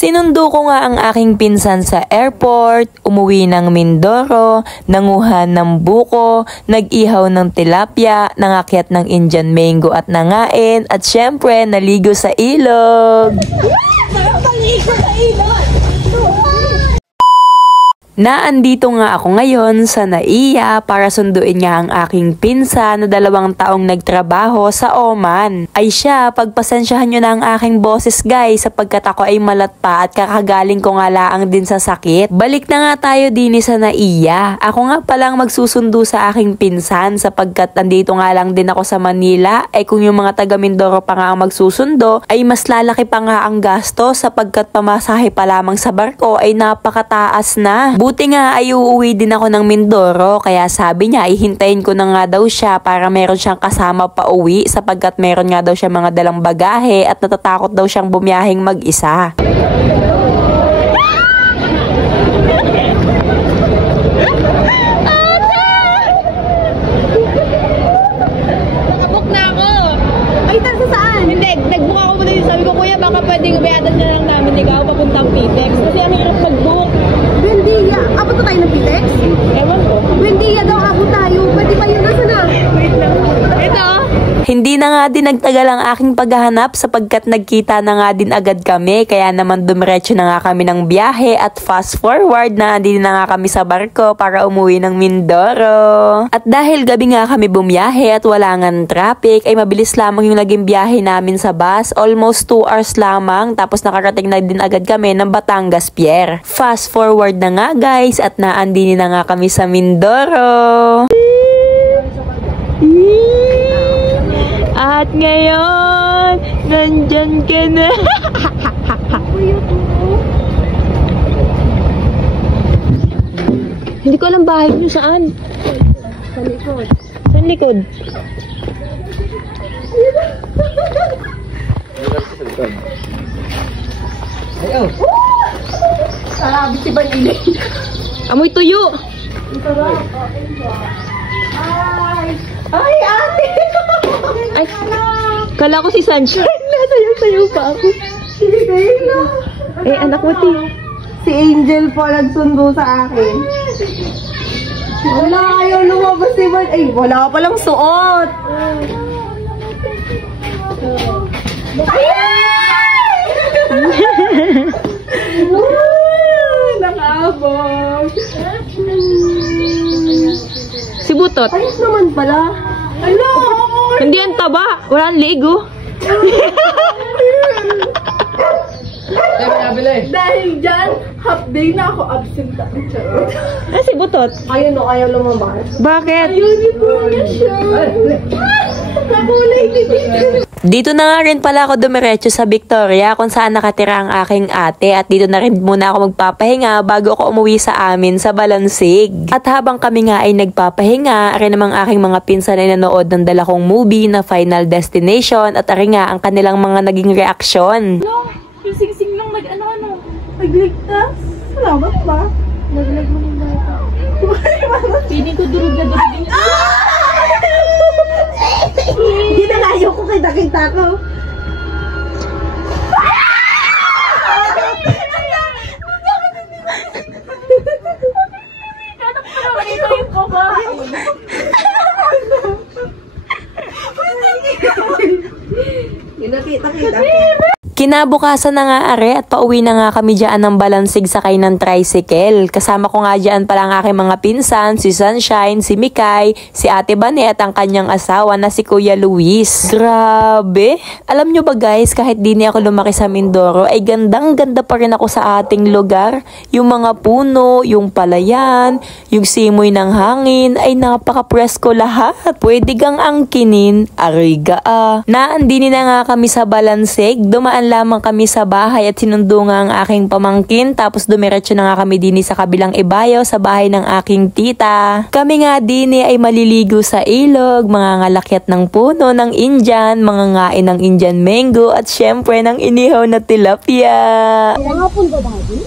Sinundo ko nga ang aking pinsan sa airport, umuwi ng Mindoro, nanguhan ng buko, nag-ihaw ng tilapia, nangakyat ng Indian mango at nangain, at syempre naligo sa ilog. Naligo sa ilog! Naandito nga ako ngayon sa NAIA para sunduin nga ang aking pinsan na 2 taong nagtrabaho sa Oman. Ay siya, pagpasensyahan nyo na ang aking boses guys sapagkat ako ay malat pa at kakagaling ko nga laang din sa sakit. Balik na nga tayo din sa NAIA. Ako nga palang magsusundo sa aking pinsan sapagkat andito nga lang din ako sa Manila. Ay kung yung mga taga Mindoro pa nga ang magsusundo ay mas lalaki pa nga ang gasto sapagkat pamasahe pa lamang sa barko ay napakataas na. Buti nga ay uuwi din ako ng Mindoro kaya sabi niya ihintayin ko na nga daw siya para meron siyang kasama pa uwi sapagkat meron nga daw siya mga dalang bagahe at natatakot daw siyang bumiyaheng mag-isa. Nakabook na ako! Ay, sa saan? Hindi, nag-book ako muna din. Sabi ko, kuya, baka pwedeng bayatan na lang namin ikaw papuntang PTEX kasi ang hirap mag-book. Buendia. Abot na tayo ng PTEX? Ewan ko. Buendia daw, abot tayo. Pwede pa yun. Nasa na? Wait lang. Ito. Hindi na nga din nagtagal ang aking paghahanap sapagkat nagkita na nga din agad kami kaya naman dumiretso na nga kami ng biyahe at fast forward na din na nga kami sa barko para umuwi ng Mindoro. At dahil gabi nga kami bumiyahe at wala ngang traffic ay mabilis lamang yung naging biyahe namin sa bus. Almost 2 hours lamang tapos nakarating na din agad kami ng Batangas Pier. Fast forward na nga guys at naandini na nga kami sa Mindoro. At ngayon, nandyan ka na. Hindi ko alam bahay nyo saan. Sa likod. Saan likod? Ayaw. Sarabi si Banili. Amoy tuyo. Ay, ate! Ay, kala ko si Sunshine. Nasayaw-sayaw pa ako. Si Bella. Eh, anak mo, ti. Si Angel po nagsundo sa akin. Wala, ayaw lumabas si Ban. Ay, wala ka palang suot. Nakabog. Si Butot. Ayos naman pala. Hello! Hindi ang taba. Wala ang ligo. Dahil dyan, half day na ako absent. Charot. Ah, si Butot. Ayun o, ayaw lumabas. Bakit? Uniform na siya. Nakulay ni Tito. Dito na nga rin pala ako dumiretso sa Victoria kung saan nakatira ang aking ate at dito na rin muna ako magpapahinga bago ako umuwi sa amin sa Balansig. At habang kami nga ay nagpapahinga, rin namang aking mga pinsan ay nanood ng dala kong movie na Final Destination at rin nga ang kanilang mga naging reaksyon. No, yung sing-sing lang nag-ano-ano. Nagligtas. Salamat ba? Naglag mo ng bata. Pili ko durog na durog. Hindi na nga ayoko kita ko. Nakita. Kinabukasan na nga are at pauwi na nga kami dyan ng Balansig sakay ng tricycle. Kasama ko nga dyan pala ang aking mga pinsan, si Sunshine, si Mikay, si Ate Bane at ang kanyang asawa na si Kuya Luis. Grabe! Alam nyo ba guys, kahit di niya ako lumaki sa Mindoro, ay gandang-ganda pa rin ako sa ating lugar. Yung mga puno, yung palayan, yung simoy ng hangin, ay napaka-presko lahat. Pwede kang angkinin, ariga ah. Naandini na nga kami sa Balansig, dumaan lamang kami sa bahay at sinundo nga ang aking pamangkin tapos dumiretso na nga kami dini sa kabilang ibayo sa bahay ng aking tita. Kami nga dini ay maliligo sa ilog, mga ngalakyat ng puno ng Indian, mga ngain ng Indian mango at syempre ng inihaw na tilapia. Kahapon ba dati?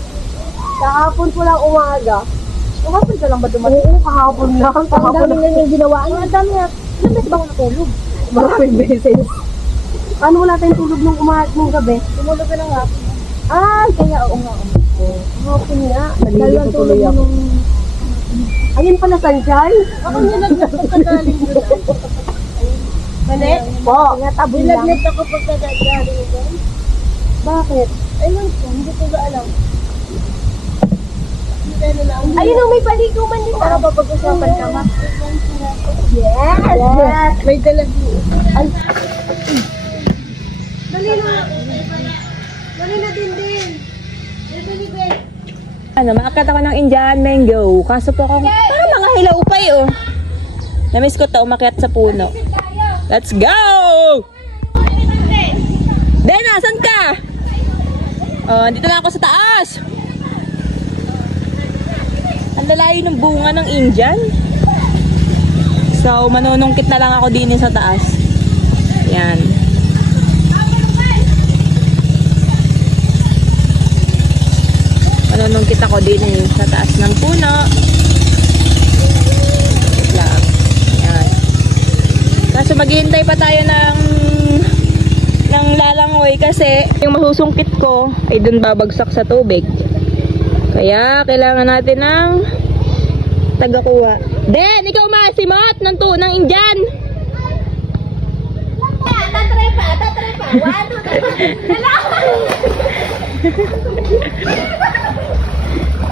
Kahapon po lang umaga. Kahapon ka lang ba dumating? Oo, kahapon lang. Kahapon lang yung ginawa. Ang dami na. Ilan beses ba ako natulog? Maraming beses. Paano wala tayong tulog nung gabi? Tumulog ka na nga. Ay, kaya oo nga. Hapon nga. Naliligo tuloy ako. Ayun pala, Sunshine. Ako nilaglag pagkagaling ko doon. Mali? Po. Tinataboy lang. Nilaglag ako pagkagaling ko doon. Bakit? Ayun ko, hindi ko ba alam. Ayun o, may paliguman din. Para ba pag-usapan ka ma? Yes! Yes! May dalagi. Ay! Dali na! Dali na din din! Dali din! Ano, maakyat ako ng Indian mango. Kaso po ako, parang mga hilaw pa eh, oh. Namiss ko to, umakyat sa puno. Let's go! Den, asan ka? Oh, dito na ako sa taas. Ang lalayo ng bunga ng Indian. So, manunungkit na lang ako din sa taas. Yan. Manunungkit ako din sa taas ng puno. Yan. Kaso maghihintay pa tayo ng lalangoy kasi yung masusungkit ko ay dun babagsak sa tubig. Kaya kailangan natin ng tagakuha. Den, ikaw masimot ng Indian. Tatry pa.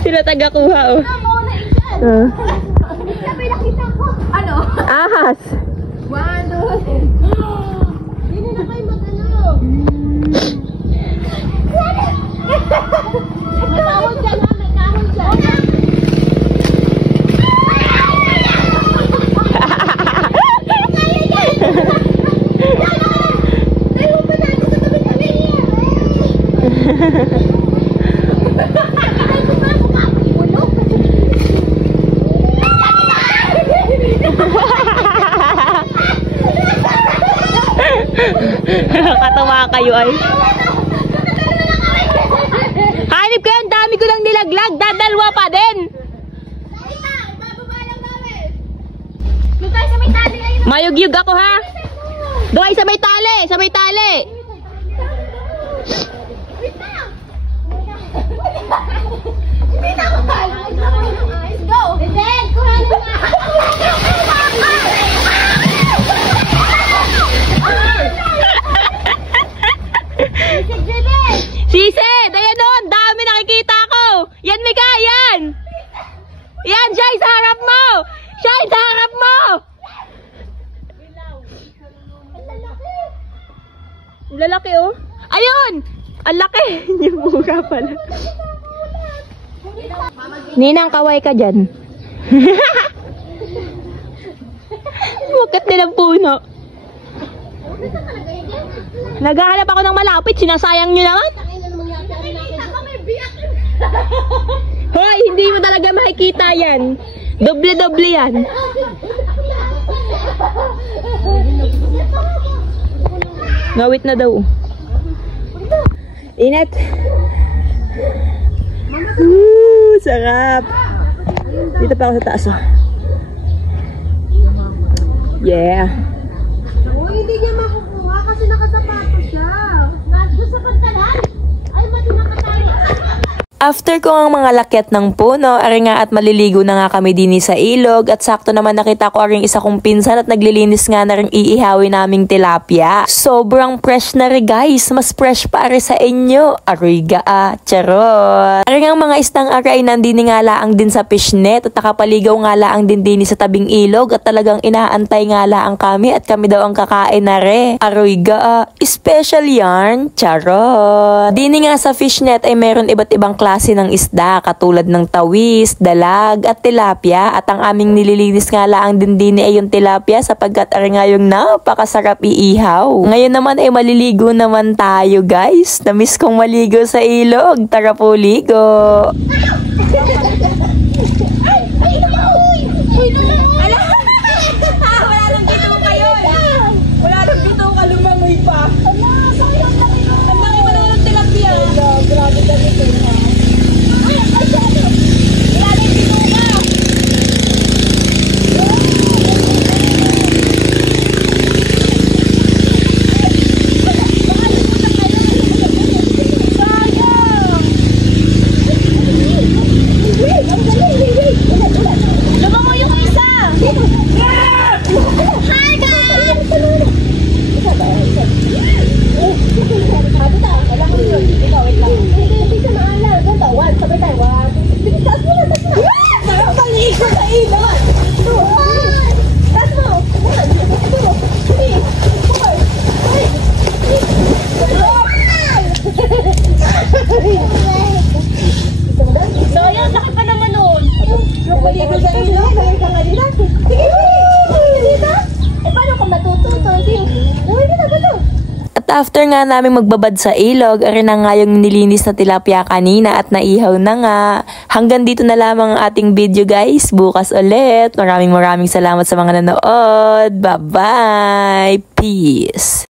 Sila tagakuha, oh. Sabi nakita ko. Ano? Ahas. 1, 2, 3. Hindi na kayo mag-ano. Magkahon dyan ha, magkahon dyan. Tayo pa natin sa tabi-tabi. Katawa kayo ay. Hanip kayo, ang dami ko lang nilaglag. Dadalwa pa din. Mayug-yug ako ha. Doon sa may tali, sa may tali. Let's go! Then, kuhanin nga! Sisi, dayan doon, dami nakikita ko. Yan, Mika, yan. Yan, Shai, sa harap mo. Shai, sa harap mo. Ang lalaki, oh. Ayun, ang laki. Yung mukha pala. Ninang, kaway ka dyan. Bukat nilang puno. Naghahanap ako ng malapit, sinasayang nyo naman. Hoy, hindi mo talaga makikita yan. Doble-doble yan. Ngawit na daw. Inat. Sarap. Dito pa ako sa taas. Yeah. Hindi niya makukuha kasi nakasapato siya. Nandun sa pantalan. Ay, mati nakatayo. After ko ang mga lakyat ng puno, ari nga at maliligo na nga kami din sa ilog at sakto naman nakita ko aring isa kong pinsan at naglilinis nga na rin iihawi naming tilapia. Sobrang fresh na rin guys, mas fresh pa ari sa inyo. Ariga charot. Ari nga mga istang ari ay nandini nga laang din sa fishnet at nakapaligaw nga laang din sa tabing ilog at talagang inaantay nga laang kami at kami daw ang kakain na rin. Ariga special yarn, charot. Dini nga sa fishnet ay meron iba't ibang klase ng isda katulad ng tawis, dalag at tilapia at ang aming nililinis nga laang din ay yung tilapia sapagkat ari nga yung napakasarap iihaw. Ngayon naman ay maliligo naman tayo guys. Namiss kong maligo sa ilog. Tara po ligo. Wala nang dito kayo. Wala nang dito ka, lumangoy pa. Ang laki mo naman ng tilapia. Grabe ka dito. After nga namin magbabad sa ilog, ari na nga yung nilinis na tilapia kanina at naihaw na nga. Hanggang dito na lamang ang ating video guys. Bukas ulit. Maraming salamat sa mga nanood. Bye-bye! Peace!